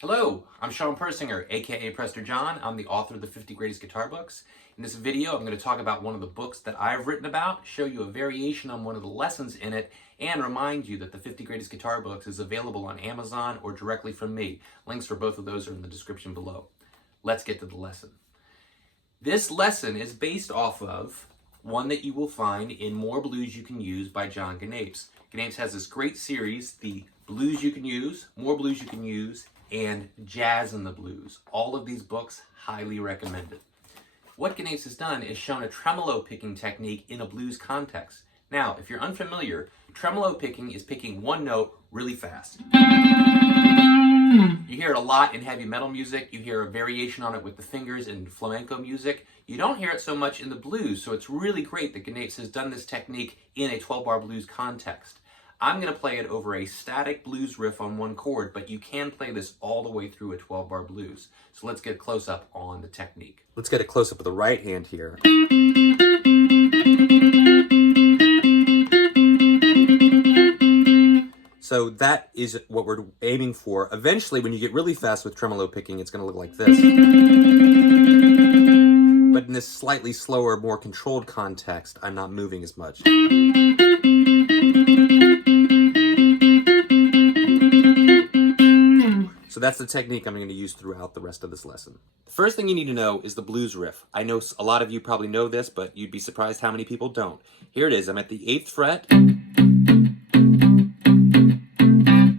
Hello, I'm Sean Persinger, aka Prester John. I'm the author of the 50 Greatest Guitar Books. In this video, I'm going to talk about one of the books that I've written about, show you a variation on one of the lessons in it, and remind you that the 50 Greatest Guitar Books is available on Amazon or directly from me. Links for both of those are in the description below. Let's get to the lesson. This lesson is based off of one that you will find in More Blues You Can Use by John Ganapes. Ganapes has this great series, the Blues You Can Use, More Blues You Can Use, and Jazz in the Blues. All of these books, highly recommended. What Ganapes has done is shown a tremolo picking technique in a blues context. Now, if you're unfamiliar, tremolo picking is picking one note really fast. You hear it a lot in heavy metal music. You hear a variation on it with the fingers in flamenco music. You don't hear it so much in the blues, so it's really great that Ganapes has done this technique in a 12-bar blues context. I'm going to play it over a static blues riff on one chord, but you can play this all the way through a 12-bar blues. So let's get a close-up on the technique. Let's get a close-up of the right hand here. So that is what we're aiming for. Eventually, when you get really fast with tremolo picking, it's going to look like this. But in this slightly slower, more controlled context, I'm not moving as much. So that's the technique I'm going to use throughout the rest of this lesson. The first thing you need to know is the blues riff. I know a lot of you probably know this, but you'd be surprised how many people don't. Here it is. I'm at the 8th fret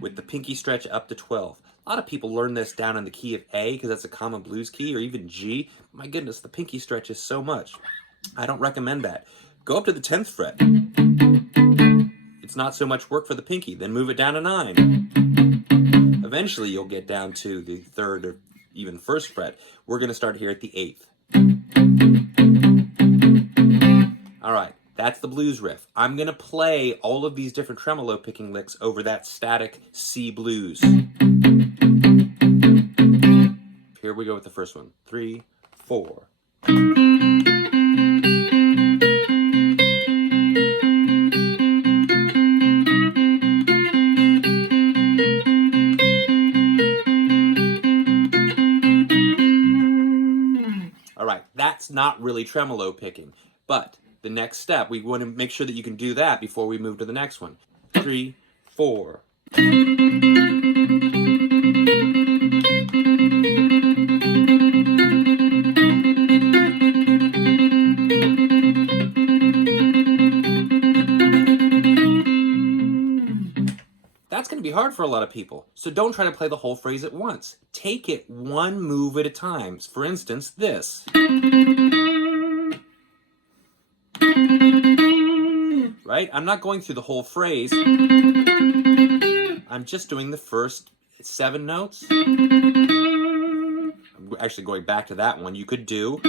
with the pinky stretch up to 12. A lot of people learn this down in the key of A because that's a common blues key, or even G. My goodness, the pinky stretch is so much. I don't recommend that. Go up to the 10th fret. It's not so much work for the pinky. Then move it down to 9. Eventually, you'll get down to the 3rd or even 1st fret. We're going to start here at the 8th. All right, that's the blues riff. I'm going to play all of these different tremolo picking licks over that static C blues. Here we go with the first one. 3, 4. That's not really tremolo picking, but the next step, we want to make sure that you can do that before we move to the next one. 3, 4. That's going to be hard for a lot of people, so don't try to play the whole phrase at once. Take it one move at a time. For instance, this. Right? I'm not going through the whole phrase. I'm just doing the first 7 notes. I'm actually going back to that one. You could do.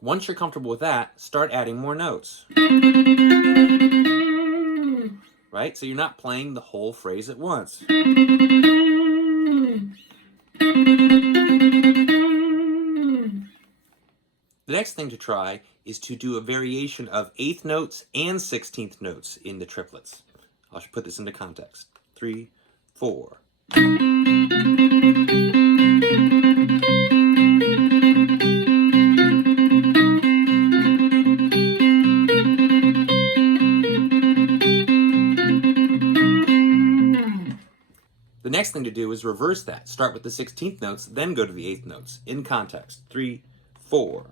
Once you're comfortable with that, start adding more notes. Right? So you're not playing the whole phrase at once. The next thing to try is to do a variation of 8th notes and 16th notes in the triplets. I'll put this into context. 3, 4. The next thing to do is reverse that. Start with the 16th notes, then go to the 8th notes. In context. 3, 4.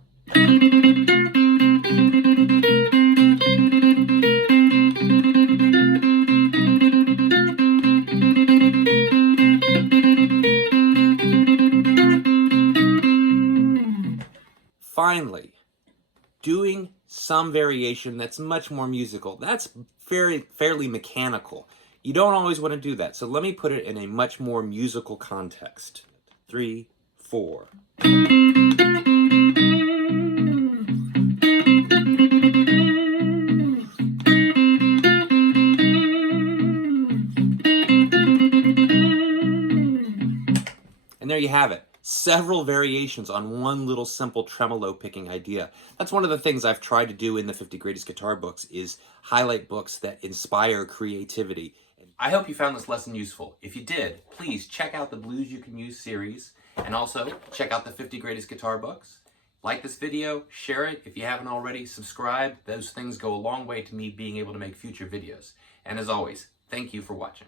Finally, doing some variation that's much more musical. That's fairly mechanical. You don't always want to do that, so let me put it in a much more musical context. 3, 4. And there you have it. Several variations on one little simple tremolo picking idea. That's one of the things I've tried to do in the 50 Greatest Guitar Books, is highlight books that inspire creativity. And I hope you found this lesson useful. If you did, please check out the Blues You Can Use series, and also check out the 50 Greatest Guitar Books. Like this video, share it. If you haven't already, subscribe. Those things go a long way to me being able to make future videos. And as always, thank you for watching.